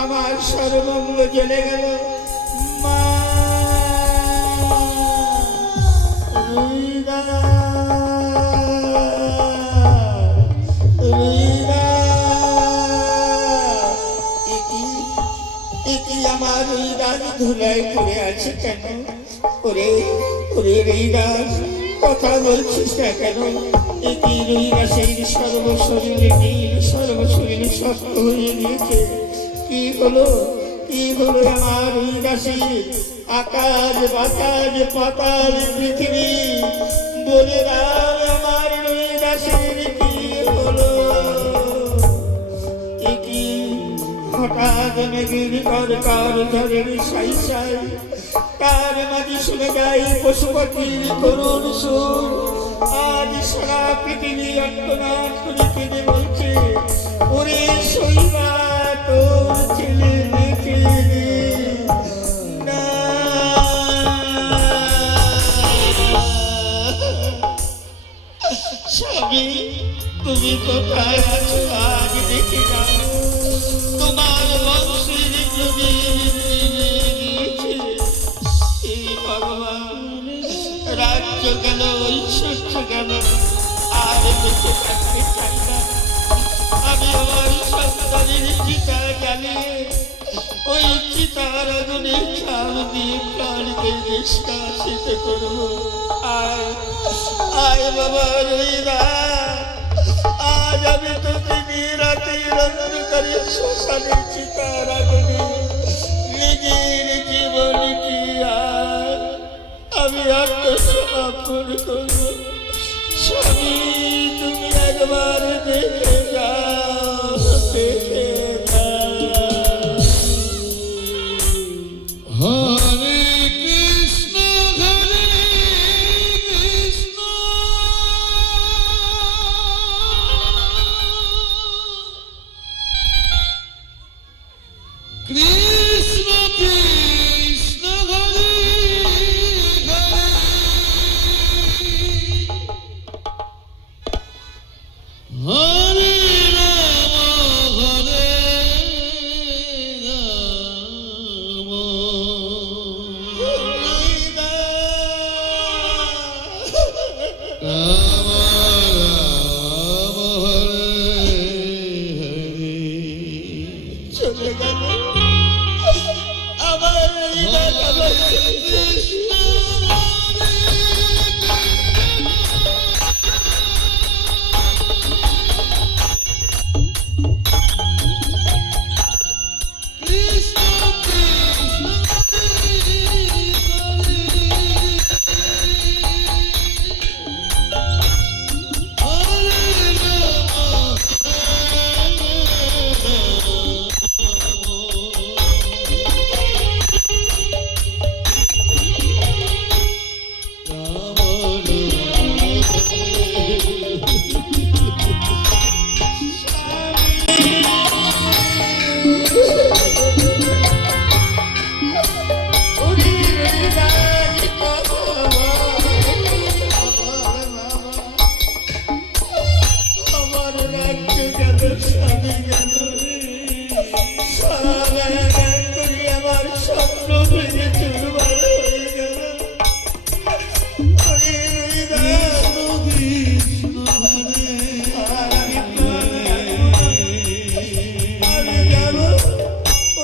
আমার সর্বঙ্গ জ্বলে গেল। মা রুইদা, রুইদা, একি আমার রুইদাস ধুলায় পড়ে আছে কেন? ওরে ওরে রুইদাস, কথা বলছিস না কেন? একি রুইদাসের সর্বশরীরে নীল, সর্বশরীরে শক্ত হয়ে গিয়েছে। কি হলো, কি হলো আমার রুইদাসের? আকাশ বাতাস পাতাল পৃথিবী বলে দাও আমার রুইদাসের কি হলো? একি হঠাৎ মেঘের করকার ঝড়ের সাই সাই, কার মাঝে শুনে যাই পশুপতির করুণ সুর। আজ সারা পৃথিবী অন্তনাথ করে কেঁদে বলছে, ওরে শৈবা তোর ছেলে বেঁচে না। স্বামী তুমি কোথায় আছো? আজ দেখে যাও তোমার বংশের প্রদীপ নিভে গিয়েছে। ভগবান, রাজ্য গেল, ঐশ্বর্য গেল, আর বেঁচে থাকতে চাই না। আমি আমার সন্তানের চিতা জ্বালিয়ে ওই চিতার আগুনে ছাল দিয়ে প্রাণকে নিষ্কাশিত করবো। আয় আয় বাবা রুইদা, আজ আমি তোকে নিয়ে রাতের অন্ধকারে শ্মশানের চিতার আগুনে নিজের জীবনকে আর আমি আত্মসমর্পণ করব। স্বামী তুমি একবার দেখে যাও, দেখে যাও। হরে কৃষ্ণ হরে কৃষ্ণ কৃষ্ণ কৃষ্ণ হরে হরে হরে রাম হরে রাম। রুইদা, রাম রাম হরে হরে। চলে গেল আমার রুইদা, আমার কৃষ্ণ কৃষ্ণ কৃষ্ণ হরে রাম ওরে রুইদা, কি কথা বল, আমার রাজ্য গেল, স্বামী গেল, সারা জ্ঞান করি আমার স্বপ্ন ভেঙে চুরমার হয়ে গেল। ওরে রুইদা, কৃষ্ণ হরে আর আমি যাব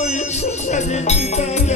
ওই শ্মশানের চিতার